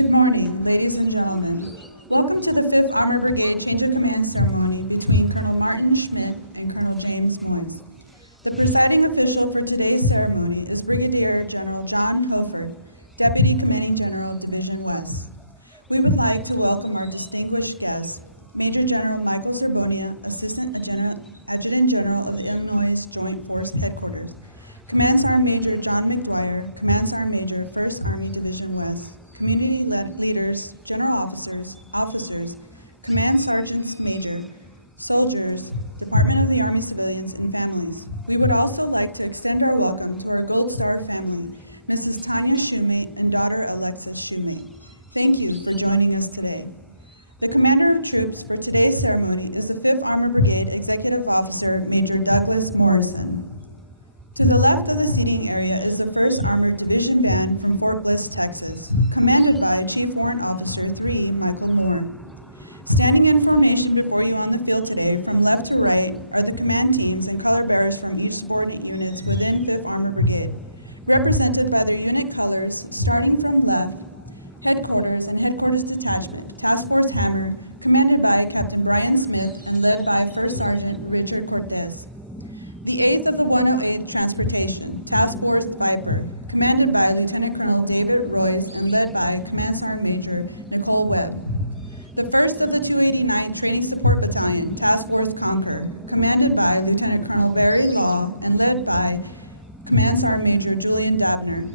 Good morning, ladies and gentlemen. Welcome to the 5th Armor Brigade Change of Command ceremony between Colonel Martin Schmidt and Colonel James Moyes. The presiding official for today's ceremony is Brigadier General John Cofer, Deputy Commanding General of Division West. We would like to welcome our distinguished guests, Major General Michael Zerbonia, Assistant Adjutant General of the Illinois Joint Force Headquarters, Command Sergeant Major John McGuire, Command Sergeant Major, 1st Army Division West, community leaders, general officers, command sergeants major, soldiers, Department of the Army civilians, and families. We would also like to extend our welcome to our Gold Star family, Mrs. Tanya Schmidt and daughter Alexis Schmidt. Thank you for joining us today. The commander of troops for today's ceremony is the 5th Armor Brigade Executive Officer Major Douglas Morrison. To the left of the seating area is the 1st Armored Division Band from Fort Woods, Texas, commanded by Chief Warrant Officer 3E Michael Moore. Standing in formation before you on the field today, from left to right, are the command teams and color bearers from each sport units within 5th Armor Brigade, represented by their unit colors, starting from left, Headquarters and Headquarters Detachment, Task Force Hammer, commanded by Captain Brian Smith and led by 1st Sergeant Richard Cortez. The 8th of the 108th Transportation, Task Force Viper, commanded by Lieutenant Colonel David Royce and led by Command Sergeant Major Nicole Webb. The 1st of the 289th Training Support Battalion, Task Force Conquer, commanded by Lieutenant Colonel Barry Law and led by Command Sergeant Major Julian Dabner.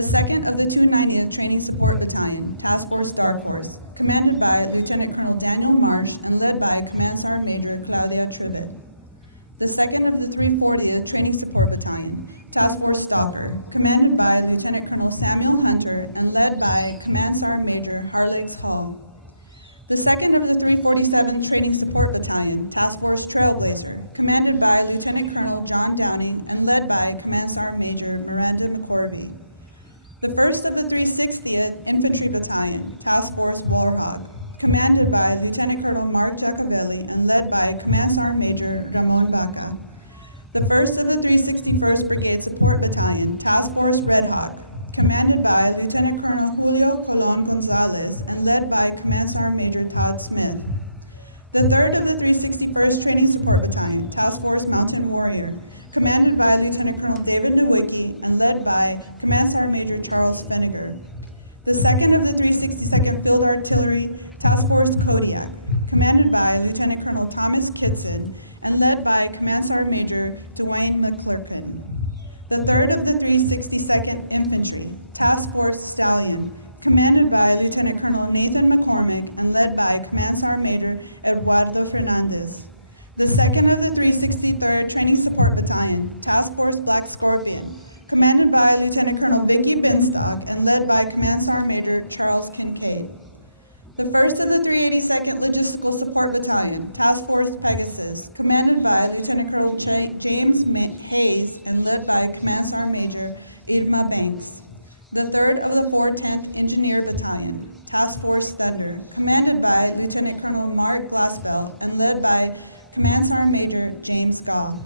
The 2nd of the 290th Training Support Battalion, Task Force Dark Horse, commanded by Lieutenant Colonel Daniel March and led by Command Sergeant Major Claudia Trivet. The 2nd of the 340th Training Support Battalion, Task Force Stalker, commanded by Lieutenant Colonel Samuel Hunter and led by Command Sergeant Major Harlex Hall. The 2nd of the 347th Training Support Battalion, Task Force Trailblazer, commanded by Lieutenant Colonel John Downey and led by Command Sergeant Major Miranda McCorvey. The 1st of the 360th Infantry Battalion, Task Force Warhawk, commanded by Lieutenant Colonel Mark Giacobelli and led by Command Sergeant Major Ramon Baca. The 1st of the 361st Brigade Support Battalion, Task Force Red Hawk, commanded by Lieutenant Colonel Julio Colon Gonzalez and led by Command Sergeant Major Todd Smith. The 3rd of the 361st Training Support Battalion, Task Force Mountain Warrior, commanded by Lieutenant Colonel David DeWicki and led by Command Sergeant Major Charles Feniger. The 2nd of the 362nd Field Artillery, Task Force Kodiak, commanded by Lieutenant Colonel Thomas Kitson and led by Command Sergeant Major Dwayne McClurkin. The 3rd of the 362nd Infantry, Task Force Stallion, commanded by Lieutenant Colonel Nathan McCormick and led by Command Sergeant Major Eduardo Fernandez. The 2nd of the 363rd Training Support Battalion, Task Force Black Scorpion, commanded by Lieutenant Colonel Vicki Binstock and led by Command Sergeant Major Charles Kincaid. The 1st of the 382nd Logistical Support Battalion, Task Force Pegasus, commanded by Lieutenant Colonel James Hayes and led by Command Sergeant Major Igma Banks. The 3rd of the 410th Engineer Battalion, Task Force Thunder, commanded by Lieutenant Colonel Mark Glassbell and led by Command Sergeant Major James Goff.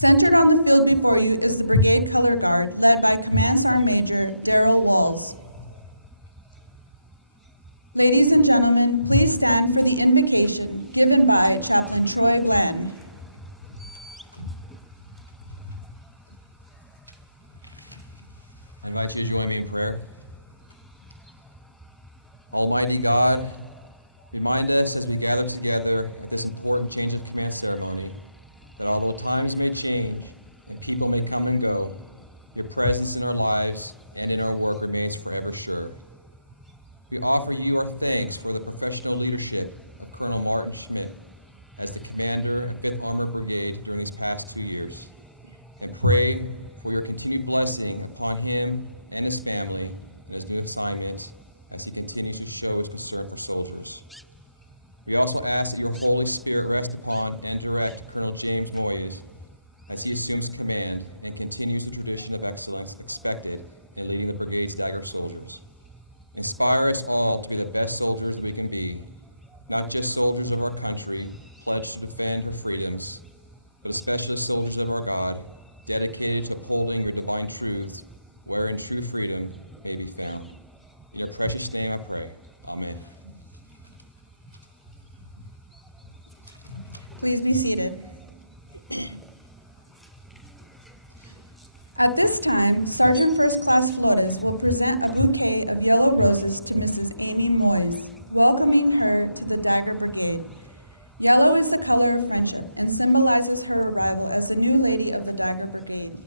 Centered on the field before you is the Brigade Color Guard, led by Command Sergeant Major Darrell Walls. Ladies and gentlemen, please stand for the invocation given by Chaplain Troy Land. I invite you to join me in prayer. Almighty God, remind us as we gather together at this important change of command ceremony that although times may change and people may come and go, your presence in our lives and in our work remains forever sure. We offer you our thanks for the professional leadership of Colonel Martin Schmidt as the commander of 5th Armor Brigade during these past 2 years, and pray for your continued blessing upon him and his family in his new assignments as he continues to show and serve the soldiers. We also ask that your Holy Spirit rest upon and direct Colonel James Moyes as he assumes command and continues the tradition of excellence expected in leading the brigade's Dagger soldiers. Inspire us all to be the best soldiers we can be, not just soldiers of our country, pledged to defend her freedoms, but especially soldiers of our God, dedicated to upholding your divine truths, wherein true freedom may be found. your precious name I pray. Amen. Please be seated. At this time, Sergeant First Class Flores will present a bouquet of yellow roses to Mrs. Amy Moyes, welcoming her to the Dagger Brigade. Yellow is the color of friendship and symbolizes her arrival as the new lady of the Dagger Brigade.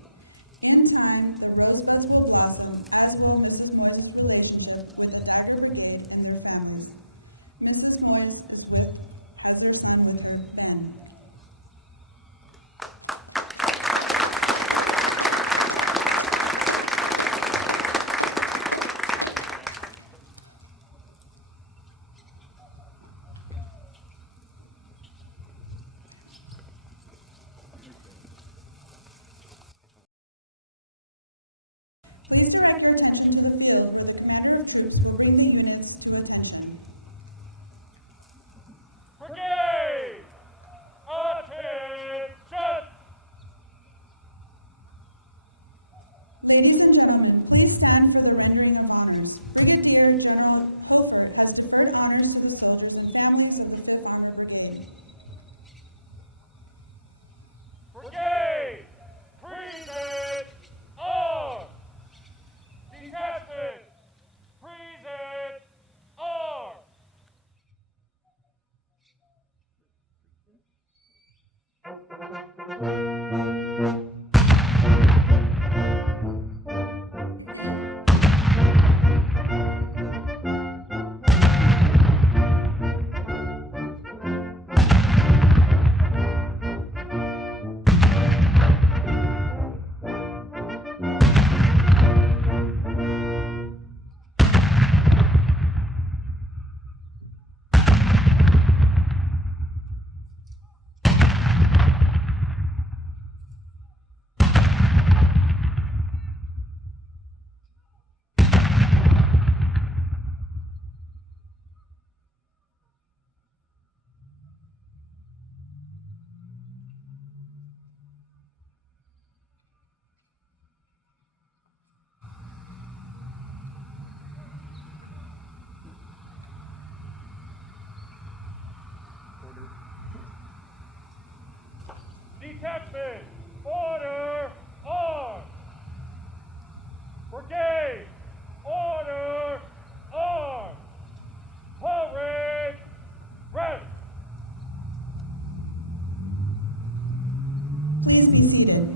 In time, the rosebuds will blossom, as will Mrs. Moyes' relationship with the Dagger Brigade and their families. Mrs. Moyes has her son with her, Ben. Please direct your attention to the field where the commander of troops will bring the units to attention. Brigade! Attention! Ladies and gentlemen, please stand for the rendering of honors. Brigadier General Colford has deferred honors to the soldiers and families of the 5th Armored Brigade. Brigade! Present! Arms! Detachment! Present! Arms! Detachment! Order! Arms! Brigade! Order! Arms! Parade! Ready! Please be seated.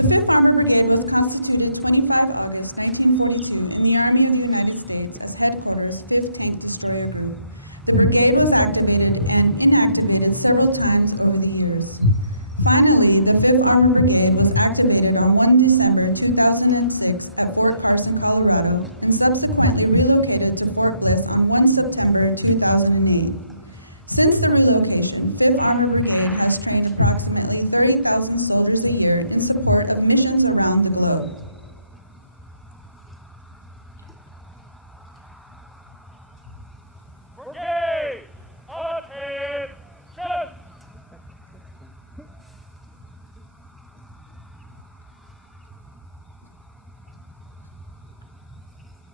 The 5th Armored Brigade was constituted 25 August 1942 in the Army of the United States as headquarters 5th Tank Destroyer Group. The brigade was activated and inactivated several times over the years. Finally, the 5th Armored Brigade was activated on 1 December 2006 at Fort Carson, Colorado, and subsequently relocated to Fort Bliss on 1 September 2008. Since the relocation, 5th Armored Brigade has trained approximately 30,000 soldiers a year in support of missions around the globe. Brigade! Attention!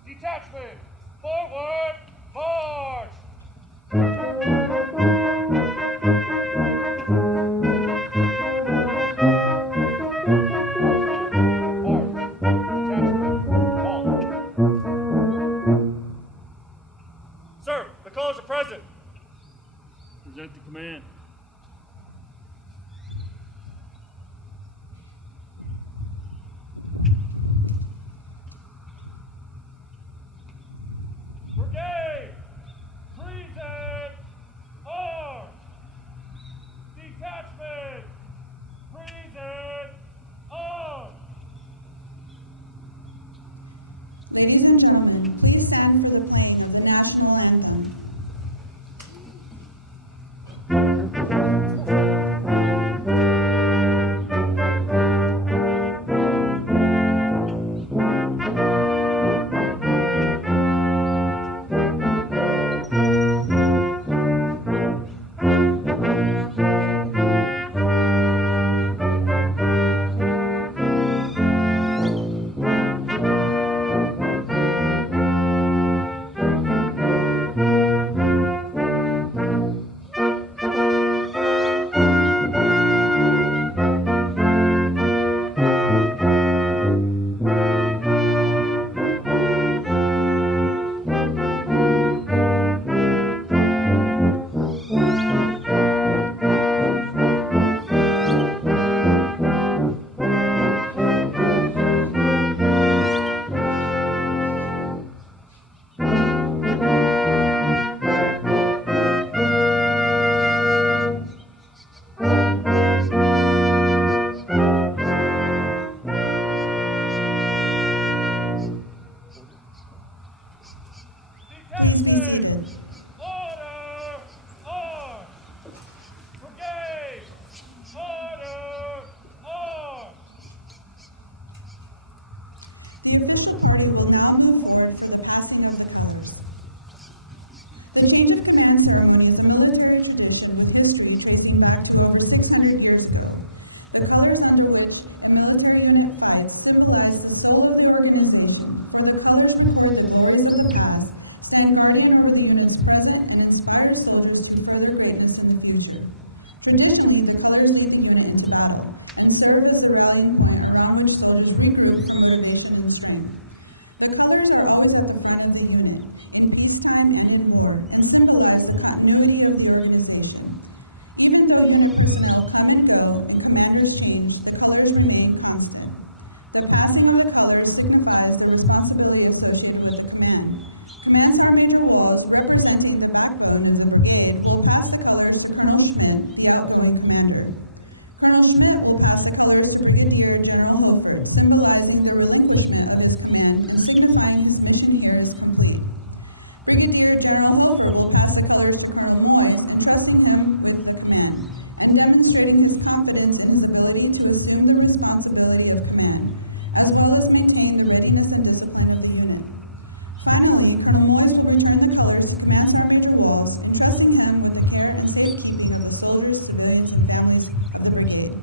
Detachment! Forward! March! Sir, the calls are present. Present the command. Brigade! Present! Arms! Detachment! Present! Arms! Ladies and gentlemen, please stand for the playing of the national anthem. The official party will now move forward for the passing of the colors. The change of command ceremony is a military tradition with history tracing back to over 600 years ago. The colors under which a military unit fights symbolize the soul of the organization, for the colors record the glories of the past, stand guardian over the unit's present, and inspire soldiers to further greatness in the future. Traditionally, the colors lead the unit into battle and serve as a rallying point around which soldiers regroup for motivation and strength. The colors are always at the front of the unit, in peacetime and in war, and symbolize the continuity of the organization. Even though unit personnel come and go and commanders change, the colors remain constant. The passing of the colors signifies the responsibility associated with the command. Command Sergeant Major Walls, representing the backbone of the brigade, will pass the colors to Colonel Schmidt, the outgoing commander. Colonel Schmidt will pass the colors to Brigadier General Hofer, symbolizing the relinquishment of his command and signifying his mission here is complete. Brigadier General Hofer will pass the colors to Colonel Moyes, entrusting him with the command, and demonstrating his confidence in his ability to assume the responsibility of command, as well as maintain the readiness and discipline of the unit. Finally, Colonel Moyes will return the colors to Command Sergeant Major Walls, entrusting him with the care and safekeeping of the soldiers, civilians, and families of the brigade.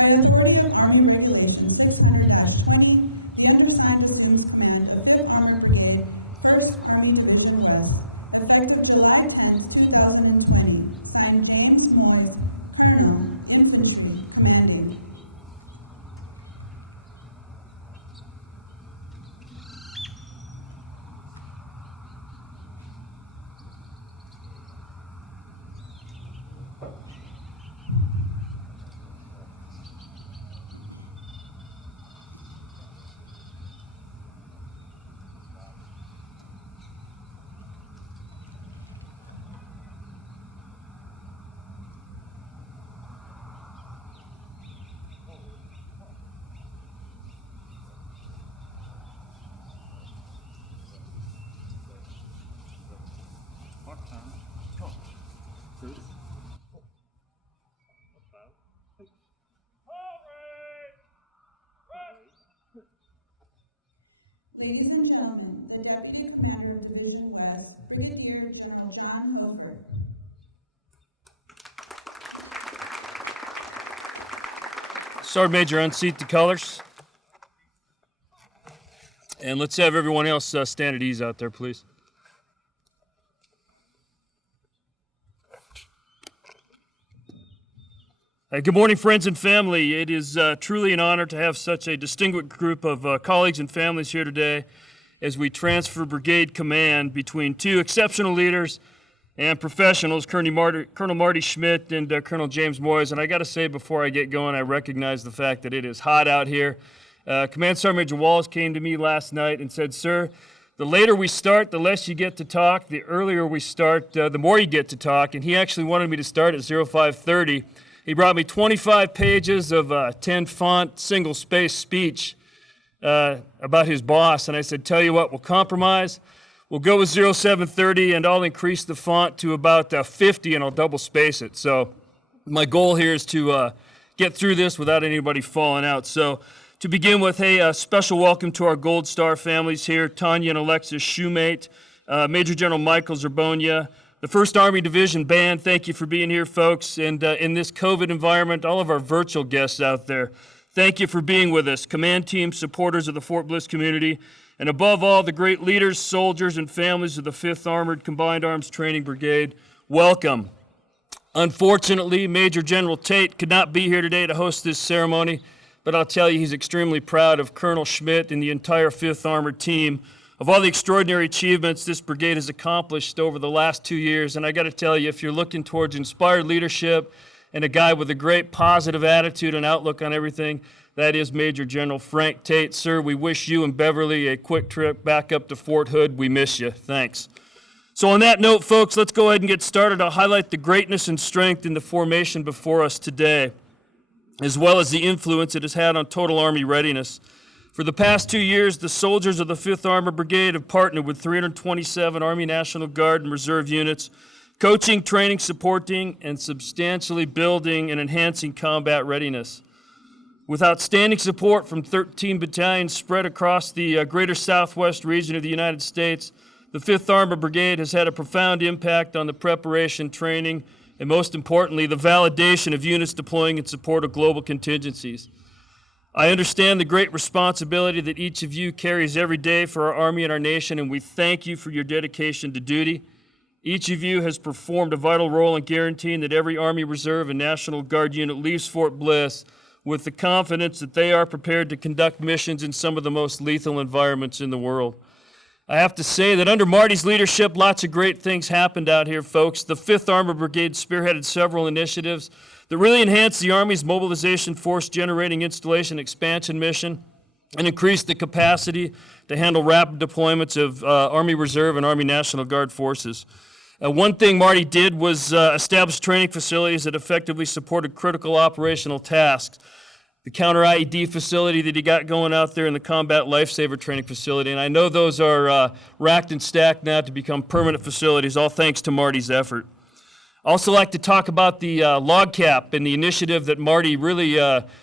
By authority of Army Regulation 600-20, the undersigned assumes command of 5th Armored Brigade, 1st Army Division West, effective July 10, 2020, signed James Moyes, Colonel, Infantry, Commanding. Ladies and gentlemen, the Deputy Commander of Division West, Brigadier General John Hofer. Sergeant Major, unseat the colors. And let's have everyone else stand at ease out there, please. Good morning, friends and family. It is truly an honor to have such a distinguished group of colleagues and families here today as we transfer brigade command between two exceptional leaders and professionals, Colonel Martin Schmidt and Colonel James Moyes. And I got to say, before I get going, I recognize the fact that it is hot out here. Command Sergeant Major Walls came to me last night and said, "Sir, the later we start, the less you get to talk. The earlier we start, the more you get to talk." And he actually wanted me to start at 05:30. He brought me 25 pages of 10-font, single-space speech about his boss. And I said, "Tell you what, we'll compromise. We'll go with 0730, and I'll increase the font to about 50, and I'll double-space it." So my goal here is to get through this without anybody falling out. So to begin with, hey, a special welcome to our Gold Star families here, Tanya and Alexis Shoemate, Major General Michael Zerbonia, the 1st Army Division Band. Thank you for being here, folks. And in this COVID environment, all of our virtual guests out there, thank you for being with us. Command team supporters of the Fort Bliss community, and above all, the great leaders, soldiers, and families of the 5th Armored Combined Arms Training Brigade, welcome. Unfortunately, Major General Tate could not be here today to host this ceremony, but I'll tell you, he's extremely proud of Colonel Schmidt and the entire 5th Armored team of all the extraordinary achievements this brigade has accomplished over the last 2 years. And I got to tell you, if you're looking towards inspired leadership and a guy with a great positive attitude and outlook on everything, that is Major General Frank Tate. Sir, we wish you and Beverly a quick trip back up to Fort Hood. We miss you. Thanks. So on that note, folks, let's go ahead and get started. I'll highlight the greatness and strength in the formation before us today, as well as the influence it has had on total Army readiness. For the past 2 years, the soldiers of the 5th Armored Brigade have partnered with 327 Army National Guard and Reserve units, coaching, training, supporting, and substantially building and enhancing combat readiness. With outstanding support from 13 battalions spread across the greater southwest region of the United States, the 5th Armored Brigade has had a profound impact on the preparation, training, and most importantly, the validation of units deploying in support of global contingencies. I understand the great responsibility that each of you carries every day for our Army and our nation, and we thank you for your dedication to duty. Each of you has performed a vital role in guaranteeing that every Army Reserve and National Guard unit leaves Fort Bliss with the confidence that they are prepared to conduct missions in some of the most lethal environments in the world. I have to say that under Marty's leadership, lots of great things happened out here, folks. The 5th Armored Brigade spearheaded several initiatives that really enhanced the Army's mobilization force generating installation expansion mission and increased the capacity to handle rapid deployments of Army Reserve and Army National Guard forces. One thing Marty did was establish training facilities that effectively supported critical operational tasks. The counter-IED facility that he got going out there and the combat lifesaver training facility. And I know those are racked and stacked now to become permanent facilities, all thanks to Marty's effort. I also like to talk about the log cap and the initiative that Marty really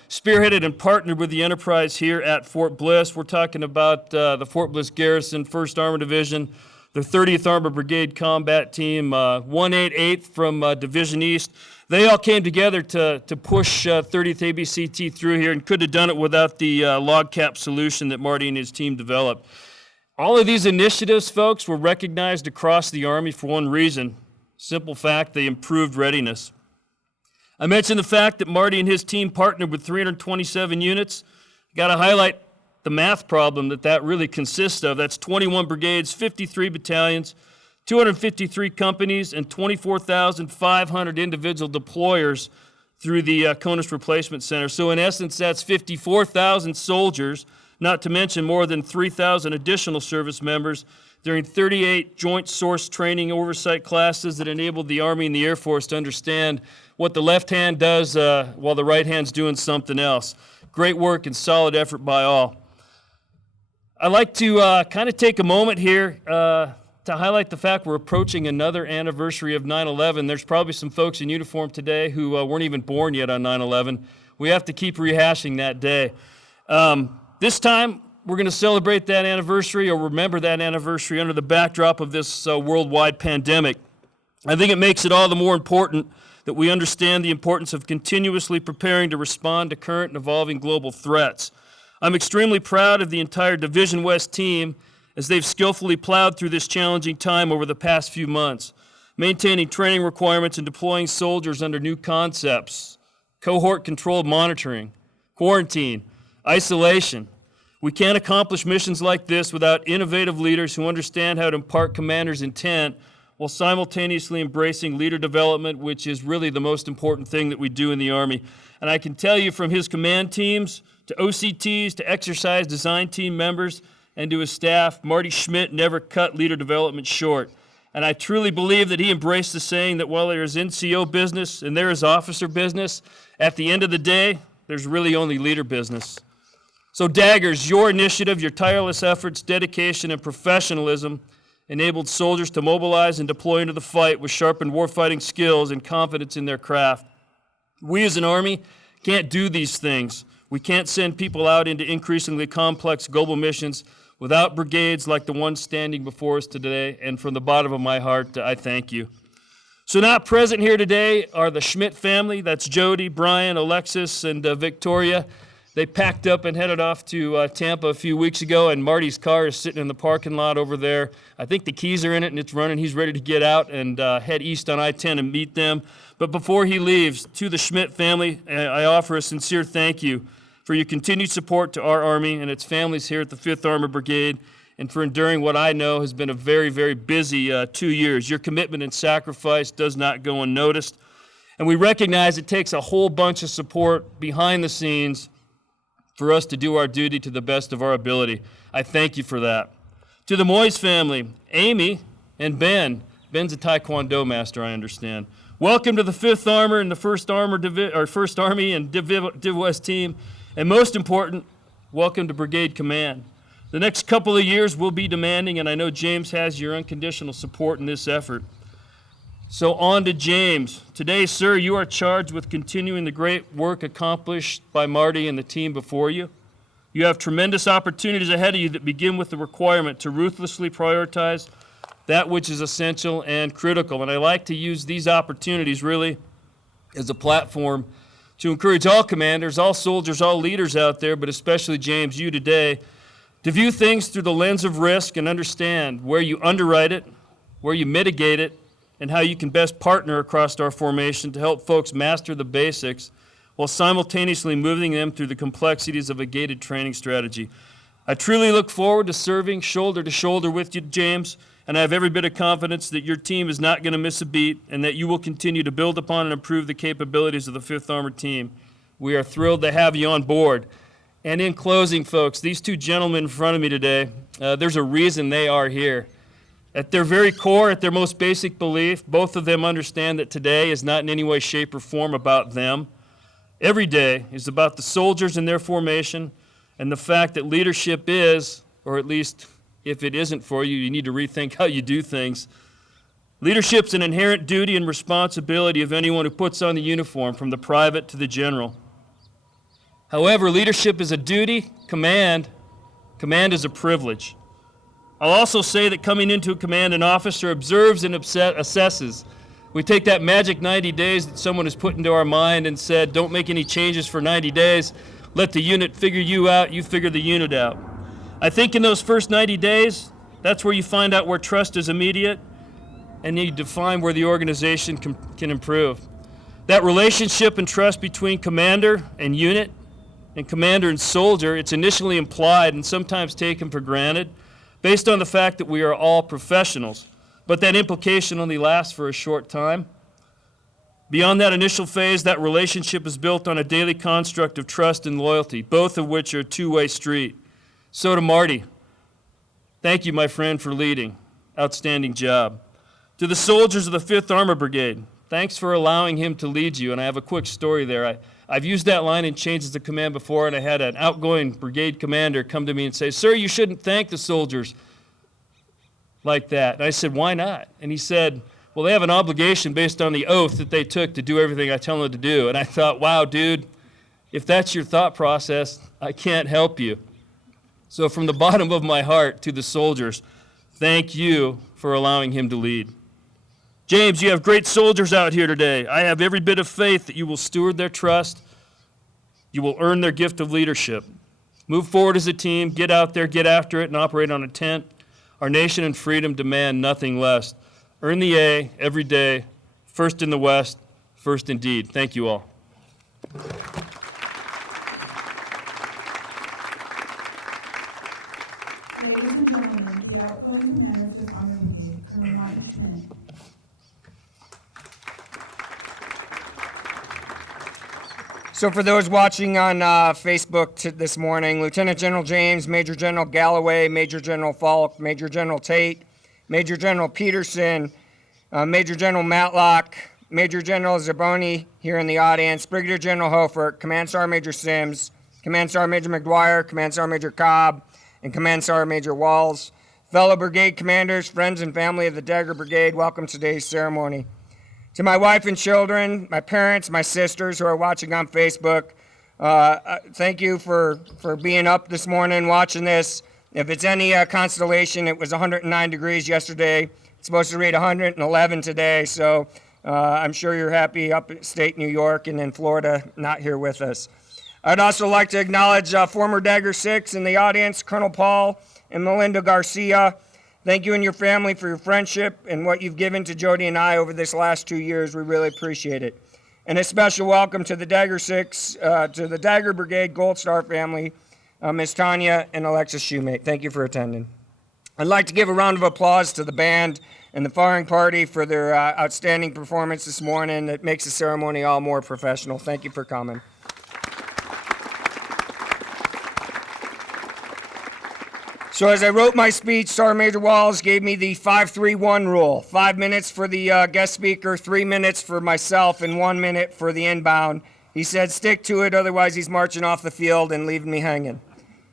spearheaded and partnered with the enterprise here at Fort Bliss. We're talking about the Fort Bliss Garrison, 1st Armored Division, the 30th Armored Brigade Combat Team, 188th from Division East. They all came together to push 30th ABCT through here and couldn't have done it without the log cap solution that Marty and his team developed. All of these initiatives, folks, were recognized across the Army for one reason. Simple fact, they improved readiness. I mentioned the fact that Marty and his team partnered with 327 units. Got to highlight the math problem that really consists of. That's 21 brigades, 53 battalions, 253 companies, and 24,500 individual deployers through the CONUS Replacement Center. So in essence, that's 54,000 soldiers, not to mention more than 3,000 additional service members during 38 joint source training oversight classes that enabled the Army and the Air Force to understand what the left hand does while the right hand's doing something else. Great work and solid effort by all. I'd like to kind of take a moment here to highlight the fact we're approaching another anniversary of 9/11. There's probably some folks in uniform today who weren't even born yet on 9/11. We have to keep rehashing that day. This time, we're going to celebrate that anniversary or remember that anniversary under the backdrop of this worldwide pandemic. I think it makes it all the more important that we understand the importance of continuously preparing to respond to current and evolving global threats. I'm extremely proud of the entire Division West team as they've skillfully plowed through this challenging time over the past few months, maintaining training requirements and deploying soldiers under new concepts, cohort-controlled monitoring, quarantine, isolation. We can't accomplish missions like this without innovative leaders who understand how to impart commanders' intent while simultaneously embracing leader development, which is really the most important thing that we do in the Army. And I can tell you from his command teams to OCTs to exercise design team members and to his staff, Marty Schmidt never cut leader development short. And I truly believe that he embraced the saying that while there is NCO business and there is officer business, at the end of the day, there's really only leader business. So Daggers, your initiative, your tireless efforts, dedication, and professionalism enabled soldiers to mobilize and deploy into the fight with sharpened warfighting skills and confidence in their craft. We as an Army can't do these things. We can't send people out into increasingly complex global missions without brigades like the one standing before us today, and from the bottom of my heart, I thank you. So not present here today are the Schmidt family. That's Jody, Brian, Alexis, and Victoria. They packed up and headed off to Tampa a few weeks ago, and Marty's car is sitting in the parking lot over there. I think the keys are in it, and it's running. He's ready to get out and head east on I-10 and meet them. But before he leaves, to the Schmidt family, I offer a sincere thank you for your continued support to our Army and its families here at the 5th Armored Brigade, and for enduring what I know has been a very, very busy 2 years. Your commitment and sacrifice does not go unnoticed, and we recognize it takes a whole bunch of support behind the scenes for us to do our duty to the best of our ability. I thank you for that. To the Moyes family, Amy and Ben. Ben's a Taekwondo master, I understand. Welcome to the 5th Armor and the 1st Army and Div West team. And most important, welcome to Brigade Command. The next couple of years will be demanding, and I know James has your unconditional support in this effort. So on to James. Today, sir, you are charged with continuing the great work accomplished by Marty and the team before you. You have tremendous opportunities ahead of you that begin with the requirement to ruthlessly prioritize that which is essential and critical. And I like to use these opportunities really as a platform to encourage all commanders, all soldiers, all leaders out there, but especially James, you today, to view things through the lens of risk and understand where you underwrite it, where you mitigate it, and how you can best partner across our formation to help folks master the basics while simultaneously moving them through the complexities of a gated training strategy. I truly look forward to serving shoulder to shoulder with you, James, and I have every bit of confidence that your team is not going to miss a beat and that you will continue to build upon and improve the capabilities of the 5th Armored Team. We are thrilled to have you on board. And in closing, folks, these two gentlemen in front of me today, there's a reason they are here. At their very core, at their most basic belief, both of them understand that today is not in any way, shape, or form about them. Every day is about the soldiers and their formation and the fact that leadership is, or at least if it isn't for you, you need to rethink how you do things. Leadership's an inherent duty and responsibility of anyone who puts on the uniform, from the private to the general. However, leadership is a duty, command is a privilege. I'll also say that coming into a command, an officer observes and assesses. We take that magic 90 days that someone has put into our mind and said, don't make any changes for 90 days. Let the unit figure you out, you figure the unit out. I think in those first 90 days, that's where you find out where trust is immediate and you define where the organization can improve. That relationship and trust between commander and unit and commander and soldier, it's initially implied and sometimes taken for granted, based on the fact that we are all professionals, but that implication only lasts for a short time. Beyond that initial phase, that relationship is built on a daily construct of trust and loyalty, both of which are a two-way street. So to Marty, thank you, my friend, for leading. Outstanding job. To the soldiers of the 5th Armored Brigade, thanks for allowing him to lead you, and I have a quick story there. I've used that line in changes of command before, and I had an outgoing brigade commander come to me and say, sir, you shouldn't thank the soldiers like that. And I said, why not? And he said, well, they have an obligation based on the oath that they took to do everything I tell them to do. And I thought, wow, dude, if that's your thought process, I can't help you. So from the bottom of my heart to the soldiers, thank you for allowing him to lead. James, you have great soldiers out here today. I have every bit of faith that you will steward their trust. You will earn their gift of leadership. Move forward as a team, get out there, get after it, and operate on intent. Our nation and freedom demand nothing less. Earn the A every day, first in the West, first indeed. Thank you all. Ladies and gentlemen, the outgoing commander of the Armored Brigade, Colonel Martin Schmidt. So for those watching on Facebook this morning, Lieutenant General James, Major General Galloway, Major General Falk, Major General Tate, Major General Peterson, Major General Matlock, Major General Zaboni here in the audience, Brigadier General Hofert, Command Sergeant Major Sims, Command Sergeant Major McGuire, Command Sergeant Major Cobb, and Command Sergeant Major Walls. Fellow brigade commanders, friends and family of the Dagger Brigade, welcome to today's ceremony. To my wife and children, my parents, my sisters who are watching on Facebook, thank you for being up this morning watching this. If it's any consolation, it was 109 degrees yesterday. It's supposed to read 111 today, so I'm sure you're happy upstate New York and in Florida not here with us. I'd also like to acknowledge former Dagger 6 in the audience, Colonel Paul and Melinda Garcia. Thank you and your family for your friendship and what you've given to Jody and I over this last 2 years. We really appreciate it. And a special welcome to the Dagger 6, to the Dagger Brigade Gold Star family, Ms. Tanya and Alexis Shoemate. Thank you for attending. I'd like to give a round of applause to the band and the firing party for their outstanding performance this morning. That makes the ceremony all more professional. Thank you for coming. So as I wrote my speech, Sergeant Major Walls gave me the 5-3-1 rule. 5 minutes for the guest speaker, 3 minutes for myself, and 1 minute for the inbound. He said, stick to it, otherwise he's marching off the field and leaving me hanging.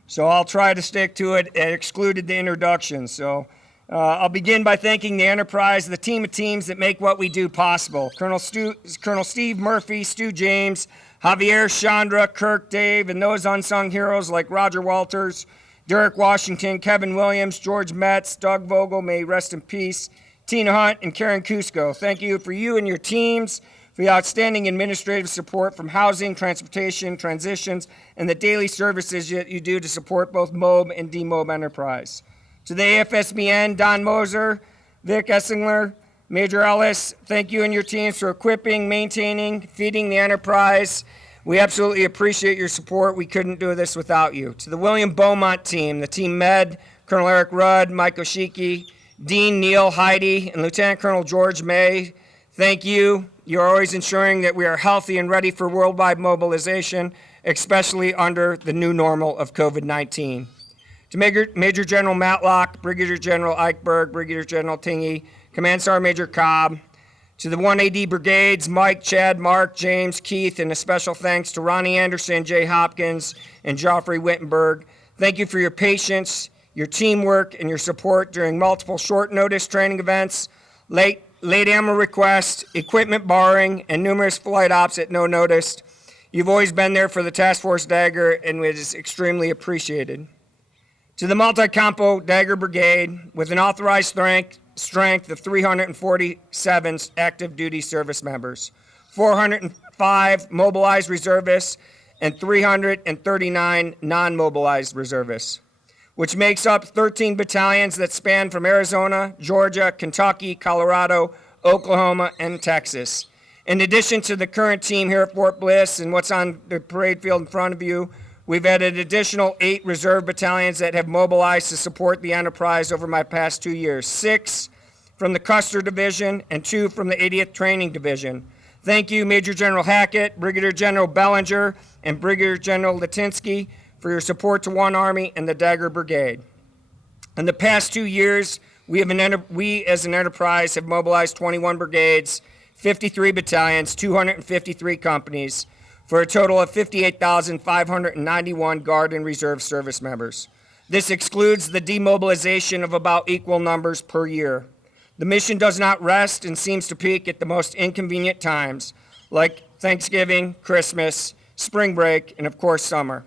So I'll try to stick to it. It excluded the introduction. So I'll begin by thanking the enterprise, the team of teams that make what we do possible. Colonel Steve Murphy, Stu James, Javier, Chandra, Kirk, Dave, and those unsung heroes like Roger Walters, Derek Washington, Kevin Williams, George Metz, Doug Vogel, may he rest in peace, Tina Hunt, and Karen Cusco. Thank you for you and your teams, for the outstanding administrative support from housing, transportation, transitions, and the daily services that you do to support both MOB and DMOB enterprise. To the AFSBN, Don Moser, Vic Essingler, Major Ellis, thank you and your teams for equipping, maintaining, feeding the enterprise. We absolutely appreciate your support. We couldn't do this without you. To the William Beaumont team, the Team Med, Colonel Eric Rudd, Mike Oshiki, Dean Neil, Heidi, and Lieutenant Colonel George May, thank you. You're always ensuring that we are healthy and ready for worldwide mobilization, especially under the new normal of COVID-19. To Major General Matlock, Brigadier General Eichberg, Brigadier General Tingy, Command Sergeant Major Cobb, to the 1AD brigades, Mike, Chad, Mark, James, Keith, and a special thanks to Ronnie Anderson, Jay Hopkins, and Joffrey Wittenberg. Thank you for your patience, your teamwork, and your support during multiple short notice training events, late ammo requests, equipment borrowing, and numerous flight ops at no notice. You've always been there for the Task Force Dagger, and it is extremely appreciated. To the multi-compo Dagger Brigade, with an authorized strength of 347 active duty service members, 405 mobilized reservists, and 339 non-mobilized reservists, which makes up 13 battalions that span from Arizona, Georgia, Kentucky, Colorado, Oklahoma, and Texas. In addition to the current team here at Fort Bliss and what's on the parade field in front of you, we've added additional 8 reserve battalions that have mobilized to support the enterprise over my past 2 years. 6 from the Custer Division and 2 from the 80th Training Division. Thank you, Major General Hackett, Brigadier General Bellinger, and Brigadier General Latinsky for your support to One Army and the Dagger Brigade. In the past 2 years, we as an enterprise have mobilized 21 brigades, 53 battalions, 253 companies, for a total of 58,591 Guard and Reserve service members. This excludes the demobilization of about equal numbers per year. The mission does not rest and seems to peak at the most inconvenient times, like Thanksgiving, Christmas, spring break, and of course, summer.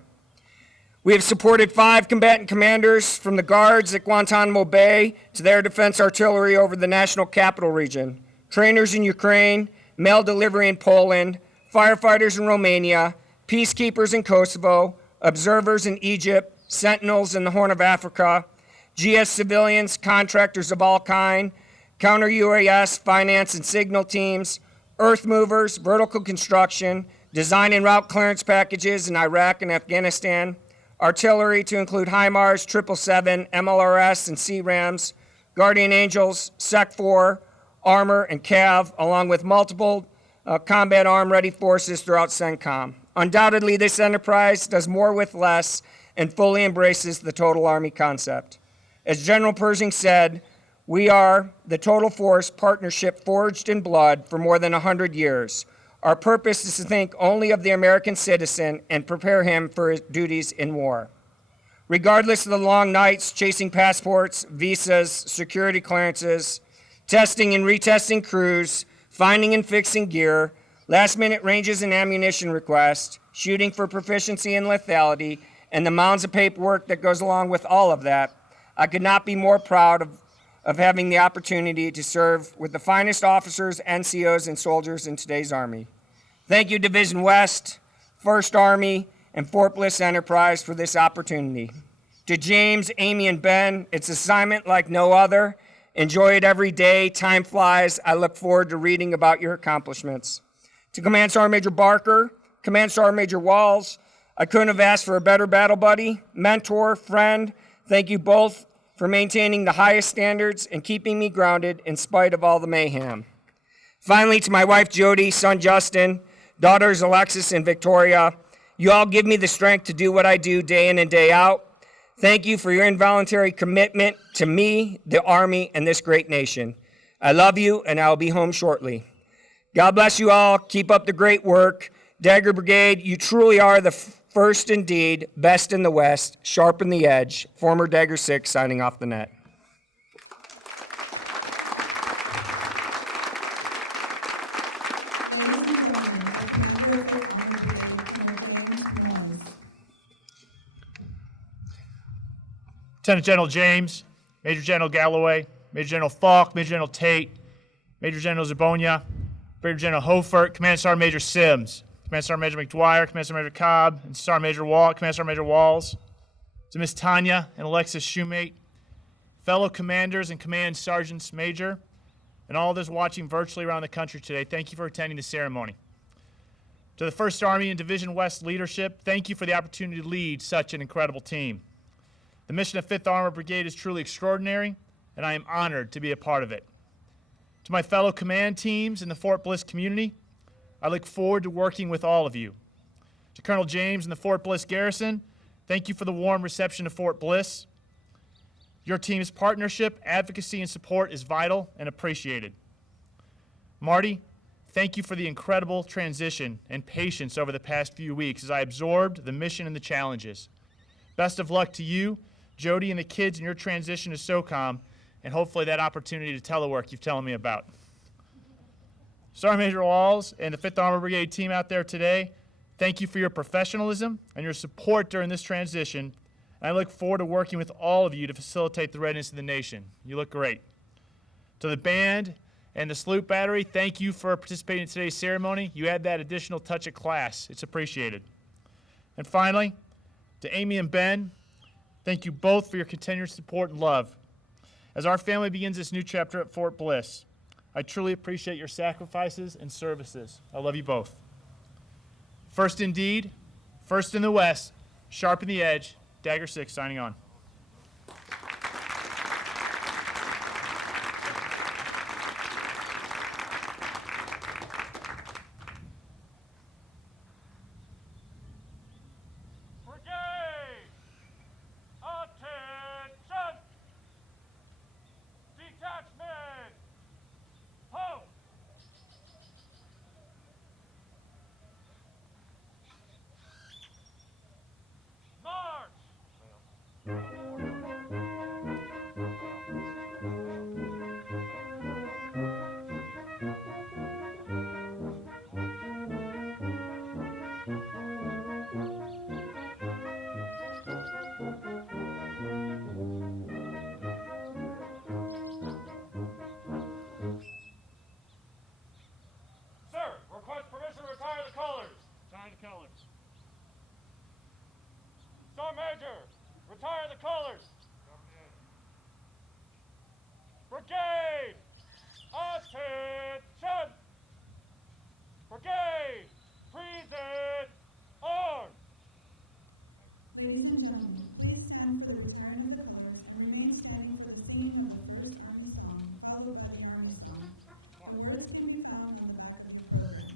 We have supported 5 combatant commanders from the Guards at Guantanamo Bay to the air defense artillery over the National Capital Region, trainers in Ukraine, mail delivery in Poland, firefighters in Romania, peacekeepers in Kosovo, observers in Egypt, sentinels in the Horn of Africa, GS civilians, contractors of all kind, counter-UAS, finance and signal teams, earth movers, vertical construction, design and route clearance packages in Iraq and Afghanistan, artillery to include HIMARS, 777, MLRS, and CRAMs, Guardian Angels, SEC-4, armor, and CAV, along with multiple combat arm-ready forces throughout CENTCOM. Undoubtedly, this enterprise does more with less and fully embraces the total Army concept. As General Pershing said, we are the total force partnership forged in blood for more than 100 years. Our purpose is to think only of the American citizen and prepare him for his duties in war. Regardless of the long nights chasing passports, visas, security clearances, testing and retesting crews, finding and fixing gear, last-minute ranges and ammunition requests, shooting for proficiency and lethality, and the mounds of paperwork that goes along with all of that, I could not be more proud of having the opportunity to serve with the finest officers, NCOs, and soldiers in today's Army. Thank you, Division West, 1st Army, and Fort Bliss Enterprise for this opportunity. To James, Amy, and Ben, it's an assignment like no other. Enjoy it every day. Time flies. I look forward to reading about your accomplishments. To Command Sergeant Major Barker, Command Sergeant Major Walls, I couldn't have asked for a better battle buddy, mentor, friend. Thank you both for maintaining the highest standards and keeping me grounded in spite of all the mayhem. Finally, to my wife Jody, son Justin, daughters Alexis and Victoria, you all give me the strength to do what I do day in and day out. Thank you for your involuntary commitment to me, the Army, and this great nation. I love you, and I'll be home shortly. God bless you all. Keep up the great work. Dagger Brigade, you truly are the first indeed, best in the West. Sharpen the Edge. Former Dagger 6 signing off the net. Lieutenant General James, Major General Galloway, Major General Falk, Major General Tate, Major General Zabonia, Brigadier General Hofert, Command Sergeant Major Sims, Command Sergeant Major McDwyer, Command Sergeant Major Cobb, and Sergeant Major Command Sergeant Major Walls, to Miss Tanya and Alexis Shoemate, fellow commanders and command sergeants major, and all those watching virtually around the country today, thank you for attending the ceremony. To the 1st Army and Division West leadership, thank you for the opportunity to lead such an incredible team. The mission of 5th Armored Brigade is truly extraordinary, and I am honored to be a part of it. To my fellow command teams in the Fort Bliss community, I look forward to working with all of you. To Colonel James and the Fort Bliss Garrison, thank you for the warm reception of Fort Bliss. Your team's partnership, advocacy, and support is vital and appreciated. Marty, thank you for the incredible transition and patience over the past few weeks as I absorbed the mission and the challenges. Best of luck to you, Jody, and the kids in your transition to SOCOM, and hopefully that opportunity to telework you've telling me about. Sergeant Major Walls and the 5th Armored Brigade team out there today, thank you for your professionalism and your support during this transition. And I look forward to working with all of you to facilitate the readiness of the nation. You look great. To the band and the salute battery, thank you for participating in today's ceremony. You add that additional touch of class. It's appreciated. And finally, to Amy and Ben, thank you both for your continued support and love. As our family begins this new chapter at Fort Bliss, I truly appreciate your sacrifices and services. I love you both. First indeed, first in the West, Sharpen the Edge, Dagger 6 signing on. Brigade! Attention! Detachment! Ho! March! Sir, request permission to retire the colors. Retire the colors. Sergeant Major, retire the colors. Brigade! Attention! Brigade! Present arms! Ladies and gentlemen, please stand for the retiring of the colors and remain standing for the singing of the First Army Song, followed by the Army Song. The words can be found on the back of your program.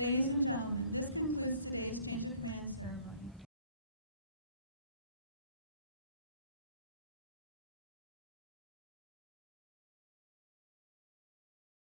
Ladies and gentlemen, this concludes today's change of command